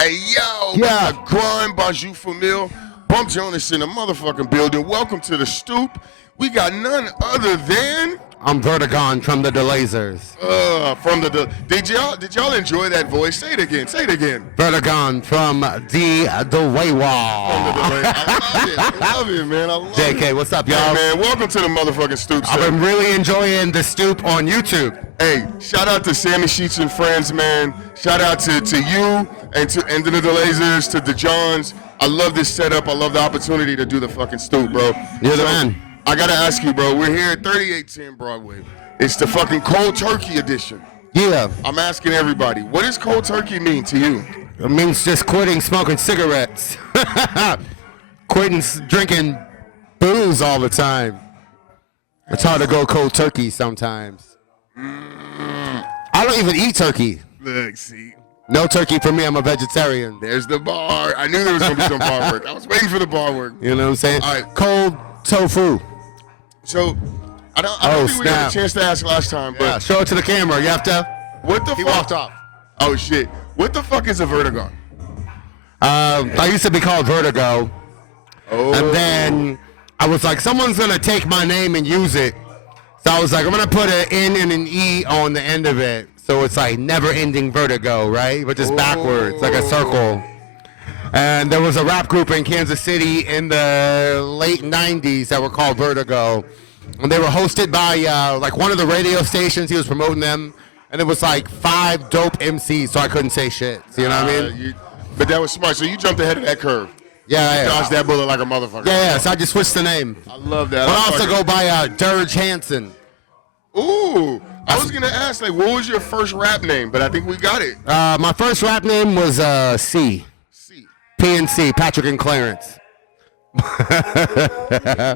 Hey, yo, Yeah. the grind, Bonjour Famille. Bump Jonas in the motherfucking building. Welcome to the Stoop. We got none other than I'm Vertigone from the DeLazers. from the did y'all enjoy that voice? Say it again. Say it again. Vertigone from the Waywall. I love it, man. I love it. JK, what's up, y'all? Hey, man, welcome to the motherfucking Stoop. I've been really enjoying the Stoop on YouTube. Hey, shout out to Sammy Sheets and friends, man. Shout out to you and to the DeLazers, to the Johns. I love this setup. I love the opportunity to do the fucking Stoop, bro. You're the man. I gotta ask you, bro. We're here at 3810 Broadway. It's the fucking cold turkey edition. Yeah. I'm asking everybody, what does cold turkey mean to you? It means just quitting smoking cigarettes. Quitting drinking booze all the time. It's hard to go cold turkey sometimes. I don't even eat turkey. Look, see. No turkey for me. I'm a vegetarian. There's the bar. I knew there was gonna be some bar work. I was waiting for the bar work. You know what I'm saying? All right. Cold tofu. So, I don't think we had a chance to ask last time, but Yeah, show it to the camera. You have to. what the He fuck? walked off. Oh shit! What the fuck is a Vertigone? I used to be called Vertigo, Oh, and then I was like, someone's gonna take my name and use it. So I was like, I'm gonna put an N and an E on the end of it, so it's like never-ending vertigo, right? But just backwards, like a circle. And there was a rap group in Kansas City in the late 90s that were called Vertigo. And they were hosted by like one of the radio stations. He was promoting them. And it was like 5 dope MCs, so I couldn't say shit. You know what I mean? But that was smart. So you jumped ahead of that curve. Yeah. Dodged that bullet like a motherfucker. Yeah, so I just switched the name. I love that. But I also go by Dirge Hansen. Ooh. I was gonna ask, like, what was your first rap name? But I think we got it. My first rap name was C. C. PNC, Patrick and Clarence.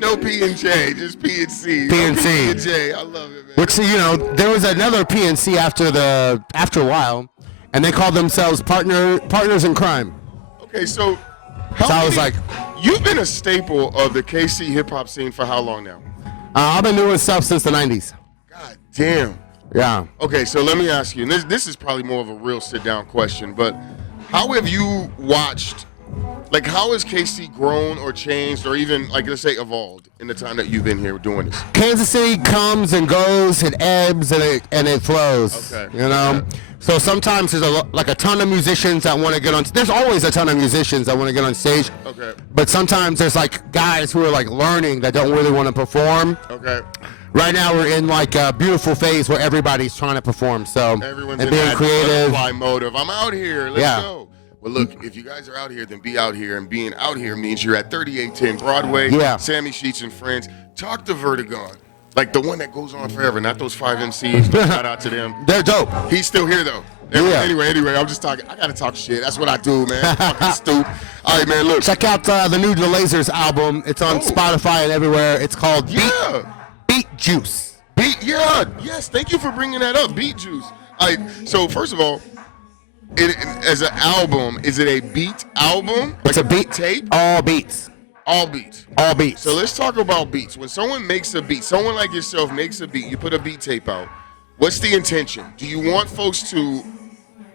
No P and J, just P and C. P and No C. P and J. I love it, man. Which, there was another PNC after a while, and they called themselves Partners in Crime. Okay, so I was like, you've been a staple of the KC hip hop scene for how long now? I've been doing stuff since the 90s. God damn. Yeah. Okay, so let me ask you, and this is probably more of a real sit-down question, but how have you watched, like, how has KC grown or changed or even, like, let's say, evolved in the time that you've been here doing this? Kansas City comes and goes, it ebbs and it flows. Okay. Yeah. So sometimes there's a ton of musicians that want to get on. There's always a ton of musicians that want to get on stage. Okay. But sometimes there's like guys who are like learning that don't really want to perform. Okay. Right now we're in like a beautiful phase where everybody's trying to perform. So Everyone's and in being that creative. butterfly mode of, I'm out here, let's Yeah. go. Well, look, if you guys are out here, then be out here. And being out here means you're at 3810 Broadway. Yeah. Sammy Sheets and friends. Talk to Vertigone. Like the one that goes on forever, not those 5 MCs. Shout out to them. They're dope. He's still here, though. Yeah. Anyway, I'm just talking. I got to talk shit. That's what I do, man. Fucking Stoop. All right, man, look. Check out the new DeLazers album. It's on Spotify and everywhere. It's called Beat Juice. Yes, thank you for bringing that up. Beat Juice. All right, so first of all, as an album, is it a beat album? It's like a beat tape? All beats. All beats. All beats. So let's talk about beats. When someone makes a beat, someone like yourself makes a beat, you put a beat tape out. What's the intention? Do you want folks to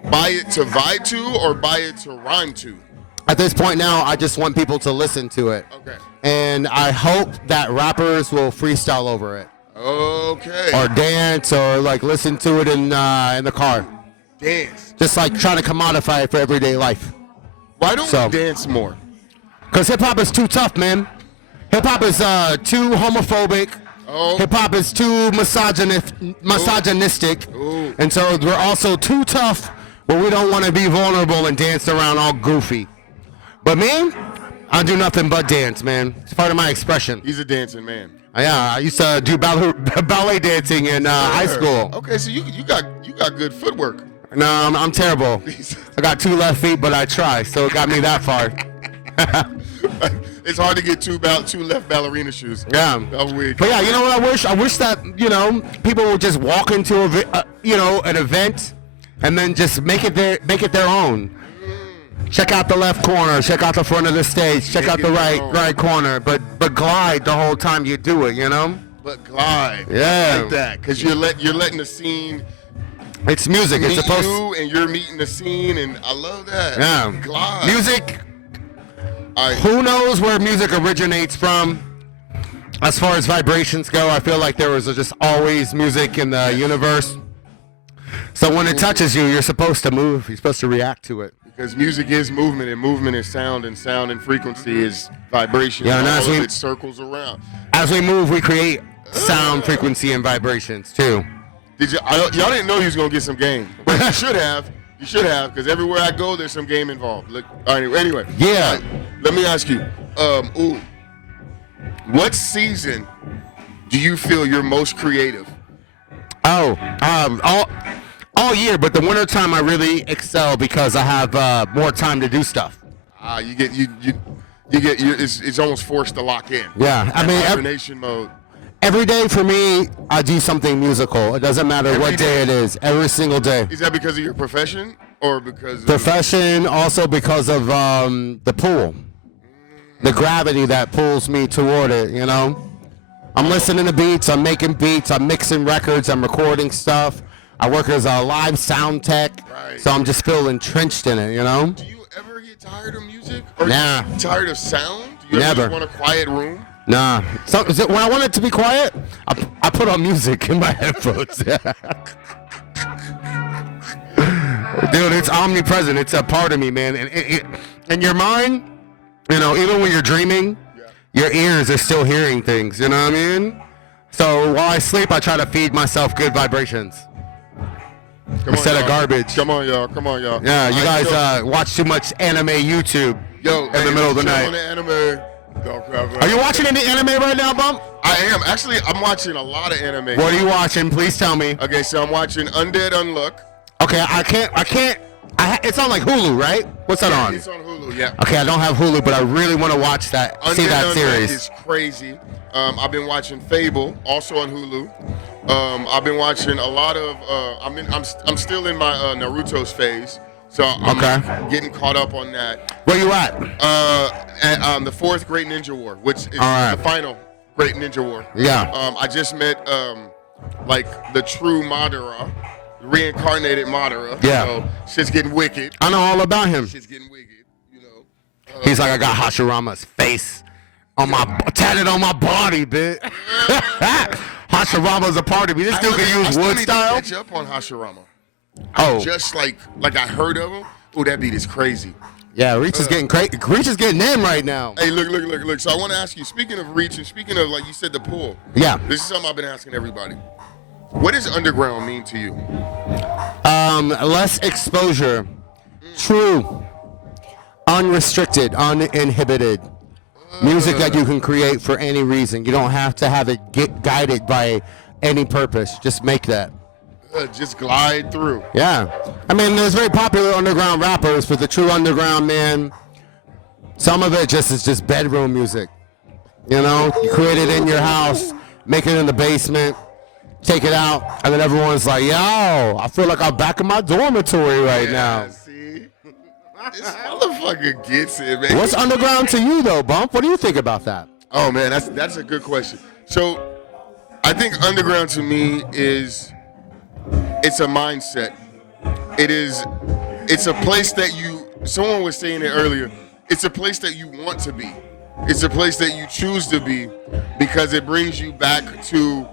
buy it to vibe to or buy it to rhyme to? At this point now, I just want people to listen to it. Okay. And I hope that rappers will freestyle over it. Okay. Or dance or like listen to it in the car. Dance. Just like trying to commodify it for everyday life. Why don't we dance more? Because hip-hop is too tough, man. Hip-hop is too homophobic. Oh. Hip-hop is too misogynistic. Ooh. And so we're also too tough where we don't want to be vulnerable and dance around all goofy. But me, I do nothing but dance, man. It's part of my expression. He's a dancing man. Yeah, I used to do ballet dancing in high school. Okay, so you got good footwork. No, I'm terrible. I got 2 left feet, but I try, so it got me that far. It's hard to get two left ballerina shoes. Yeah. That's weird. But yeah, you know what I wish? I wish that, people would just walk into an event and then just make it their own. Check out the left corner, check out the front of the stage, check out the right corner, but glide the whole time you do it, But glide. Yeah. Like that, because you're letting the scene It's music. It's meet supposed. you and you're meeting the scene, and I love that. Yeah. Glide. Music. Who knows where music originates from? As far as vibrations go, I feel like there was just always music in the universe. So when it touches you, you're supposed to move. You're supposed to react to it. Because music is movement, and movement is sound, and sound and frequency is vibration. Yeah, and all of it circles around. As we move, we create sound, frequency, and vibrations too. Y'all didn't know you was gonna get some game, but you should have. You should have, because everywhere I go, there's some game involved. Look, anyway. Yeah. Let me ask you. What season do you feel you're most creative? All year, but the wintertime I really excel because I have more time to do stuff. It's almost forced to lock in. Yeah, I mean, hibernation mode. Every day for me, I do something musical. It doesn't matter what day it is. Every single day. Is that because of your profession or because profession? Also because of the pull, the gravity that pulls me toward it. You know, I'm listening to beats. I'm making beats. I'm mixing records. I'm recording stuff. I work as a live sound tech, so I'm just feel entrenched in it. You know. Do you ever get tired of music? Or nah. You tired of sound? Do you Never. ever want a quiet room? Nah. So, when I want it to be quiet, I put on music in my headphones. Dude, it's omnipresent. It's a part of me, man. And your mind, you know, even when you're dreaming, your ears are still hearing things. You know what I mean? So while I sleep, I try to feed myself good vibrations. Instead of garbage. Come on, y'all. Yeah, you guys watch too much anime YouTube in the middle of the night. On the anime. Are you watching any anime right now, Bump? I am. Actually, I'm watching a lot of anime. What are you watching? Please tell me. Okay, so I'm watching Undead Unluck. Okay, I can't. It's on like Hulu, right? What's that on? It's on Hulu, yeah. Okay, I don't have Hulu, but I really want to watch that. See that Undead series. Unluck is crazy. I've been watching Fable, also on Hulu. I've been watching a lot of. I'm still in my Naruto's phase, so I'm getting caught up on that. Where you at? At the fourth Great Ninja War, which is the final Great Ninja War. Yeah. I just met like the true Madara, reincarnated Madara. Yeah. So shit's getting wicked. I know all about him. Shit's getting wicked. You know. He's like, I got Hashirama's face on my tatted on my body, bitch. Hashirama's a part of me. This dude can use wood style. I catch up on Hashirama. Oh. Just like I heard of him. Oh, that beat is crazy. Yeah, Reach is getting crazy. Reach is getting in right now. Hey, look. So I want to ask you, speaking of Reach and speaking of, like you said, the pool. Yeah. This is something I've been asking everybody. What does underground mean to you? Less exposure. True. Unrestricted, uninhibited. Music that you can create for any reason. You don't have to have it get guided by any purpose. Just make that. Just glide through. Yeah. I mean, there's very popular underground rappers, but the true underground, man, some of it is just bedroom music. You know, you create it in your house, make it in the basement, take it out, and then everyone's like, yo, I feel like I'm back in my dormitory right now. See? This motherfucker gets it, man. What's underground to you, though, Bump? What do you think about that? Oh, man, that's a good question. So I think underground to me is... It's a mindset. It's a place that someone was saying it earlier, it's a place that you want to be. It's a place that you choose to be because it brings you back to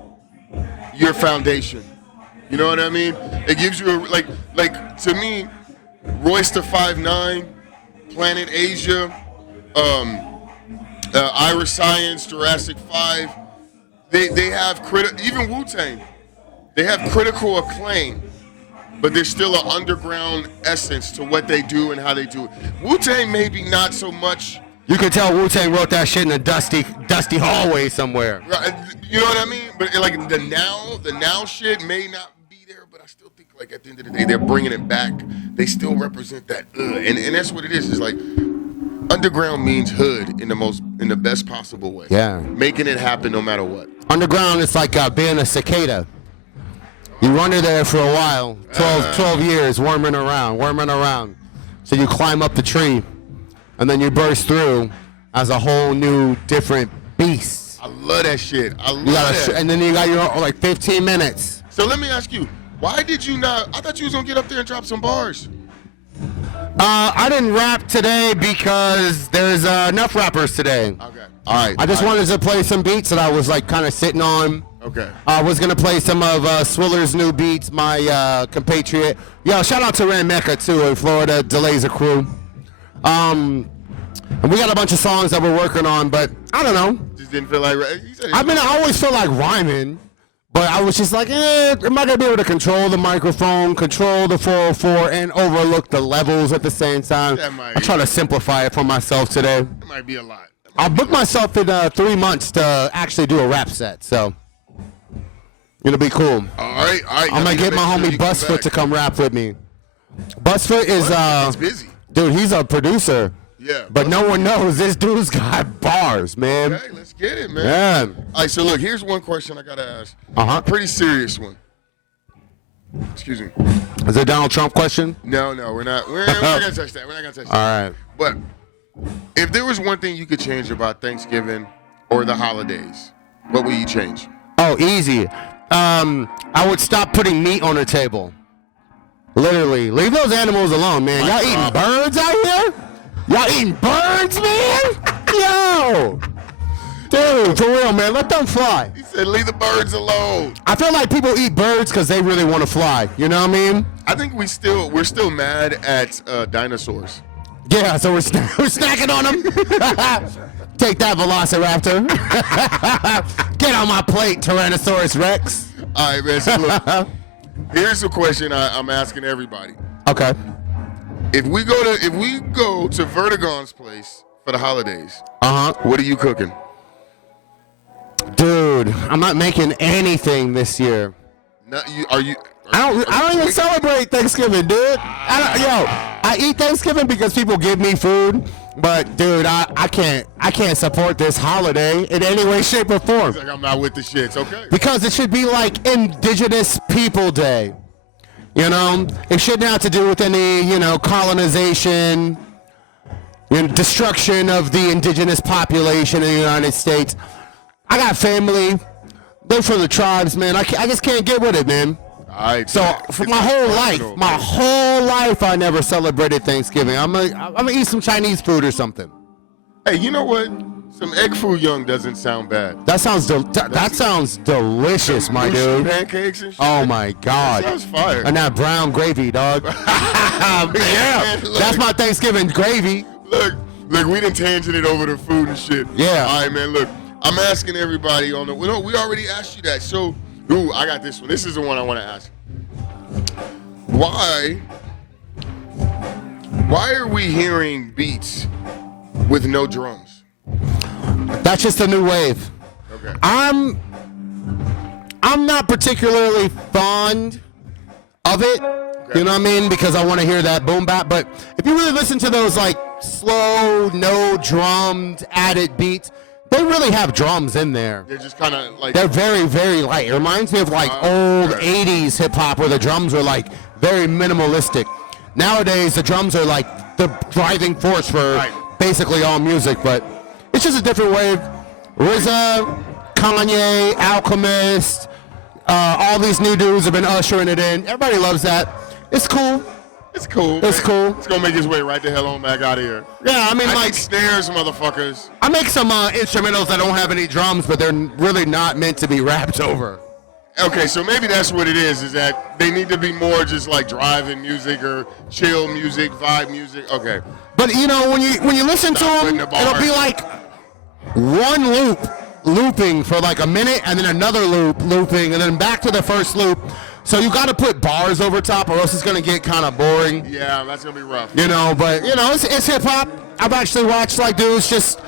your foundation. You know what I mean? It gives you like to me, Royce the 5'9", Planet Asia, Irish Science, Jurassic 5, they have even Wu-Tang. They have critical acclaim, but there's still an underground essence to what they do and how they do it. Wu-Tang maybe not so much. You could tell Wu-Tang wrote that shit in a dusty hallway somewhere. Right, you know what I mean? But like the now shit may not be there, but I still think like at the end of the day they're bringing it back. They still represent that, and that's what it is. It's like underground means hood in the best possible way. Yeah, making it happen no matter what. Underground is like being a cicada. You wander there for a while, 12 years, worming around. So you climb up the tree, and then you burst through as a whole new, different beast. I love that shit. I love that. And then you got your like 15 minutes. So let me ask you, Why did you not? I thought you was gonna get up there and drop some bars. I didn't rap today because there's enough rappers today. Okay. All right. I just wanted to play some beats that I was like kind of sitting on. Okay. I was gonna play some of Swiller's new beats, my compatriot. Yo, shout out to Ran Mecca too in Florida, DeLazers crew. And we got a bunch of songs that we're working on, but I don't know. Just didn't feel like. I always feel like rhyming, but I was just like, am I gonna be able to control the microphone, control the 404, and overlook the levels at the same time? I try to simplify it for myself today. It might be a lot. I'll book myself in 3 months to actually do a rap set, so it'll be cool. All right. I'm gonna get my homie Busfoot to come rap with me. Busfoot is He's busy. Dude, he's a producer. Yeah. But no one knows this dude's got bars, man. Okay, let's get it, man. Yeah. All right, so look, here's one question I gotta ask. Uh-huh. Pretty serious one. Excuse me. Is it a Donald Trump question? No, we're not gonna touch that. We're not gonna touch that. All right. But if there was one thing you could change about Thanksgiving or the holidays, what would you change? Oh, easy. I would stop putting meat on the table. Literally. Leave those animals alone, man. Y'all eating birds out here? Y'all eating birds, man? Yo! Dude, for real, man. Let them fly. He said, leave the birds alone. I feel like people eat birds because they really want to fly. You know what I mean? I think we're still mad at dinosaurs. Yeah, so we're snacking on them. Take that, Velociraptor. Get on my plate, Tyrannosaurus Rex. All right, man. So look, here's the question I'm asking everybody. Okay. If we go to Vertigone's place for the holidays, what are you cooking? Dude, I'm not making anything this year. No, I don't even celebrate Thanksgiving, dude. I eat Thanksgiving because people give me food, but dude, I can't support this holiday in any way, shape, or form. It's like I'm not with the shits, okay? Because it should be like Indigenous People Day. You know, it shouldn't have to do with any, colonization, destruction of the indigenous population in the United States. I got family. They're from the tribes, man. I just can't get with it, man. So for my whole life, I never celebrated Thanksgiving. I'm gonna eat some Chinese food or something. Hey, you know what? Some egg foo young doesn't sound bad. That sounds delicious, my dude. Pancakes and shit. Oh my God. That sounds fire. And that brown gravy, dog. Yeah, look, that's my Thanksgiving gravy. Look, we done tangented over the food and shit. Yeah. All right, man. Look, I'm asking everybody on the. We already asked you that. So, I got this one. This is the one I want to ask. Why are we hearing beats with no drums? That's just a new wave. Okay. I'm not particularly fond of it. Okay. You know what I mean? Because I want to hear that boom bap. But if you really listen to those like slow, no drummed, added beats, they really have drums in there. They're just kind of like. They're very, very light. It reminds me of like old 80s hip hop where the drums are like very minimalistic. Nowadays, the drums are like the driving force for basically all music, but it's just a different wave. RZA, Kanye, Alchemist, all these new dudes have been ushering it in. Everybody loves that. It's cool. It's cool. It's cool. It's gonna make its way right the hell on back out of here. Yeah, I mean, I like need snares, motherfuckers. I make some instrumentals that don't have any drums, but they're really not meant to be rapped over. Okay, so maybe that's what it is that they need to be more just like driving music or chill music, vibe music. Okay. But when you listen to them, it'll be like one loop looping for like a minute, and then another loop looping, and then back to the first loop. So you got to put bars over top, or else it's gonna get kind of boring. Yeah, that's gonna be rough. But it's hip hop. I've actually watched like dudes just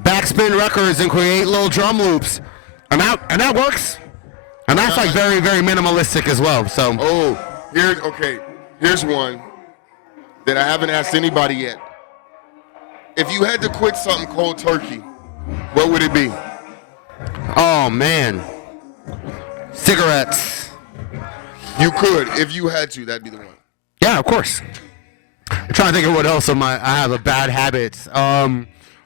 backspin records and create little drum loops, and that works. And that's like very, very minimalistic as well. So. Here's one that I haven't asked anybody yet. If you had to quit something cold turkey, what would it be? Oh man, cigarettes. You could, if you had to, that'd be the one. Yeah, of course. I'm trying to think of what else I have a bad habit.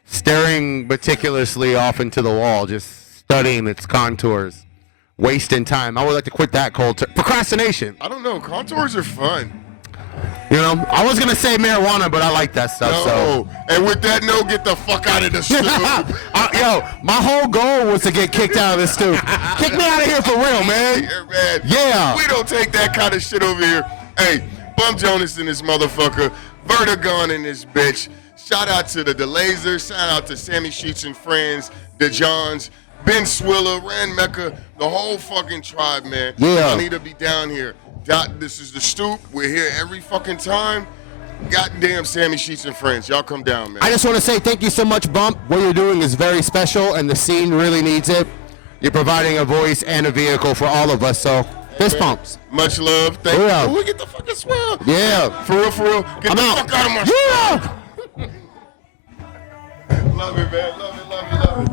Staring meticulously off into the wall, just studying its contours. wasting time. I would like to quit that culture. Procrastination. I don't know. Contours are fun. You know, I was gonna say marijuana, but I like that stuff. No. So, And with that note, get the fuck out of the stoop. yo, my whole goal was to get kicked out of this stoop. Kick me out of here for real, man. Here, man. Yeah. We don't take that kind of shit over here. Hey, Bum Jonas in this motherfucker. Vertigone in this bitch. Shout out to the DeLazers. Shout out to Sammy Sheets and friends, the Johns, Ben Swiller, Rand Mecca, the whole fucking tribe, man. Yeah. I need to be down here. This is the Stoop. We're here every fucking time. Goddamn Sammy Sheets and friends. Y'all come down, man. I just want to say thank you so much, Bump. What you're doing is very special, and the scene really needs it. You're providing a voice and a vehicle for all of us, so fist pumps. Much love. Thank Yeah. you. We get the fucking swell. Yeah. For real, for real. Get I'm the out. fuck out of my Yeah. Love it, man. Love it, love it, love it.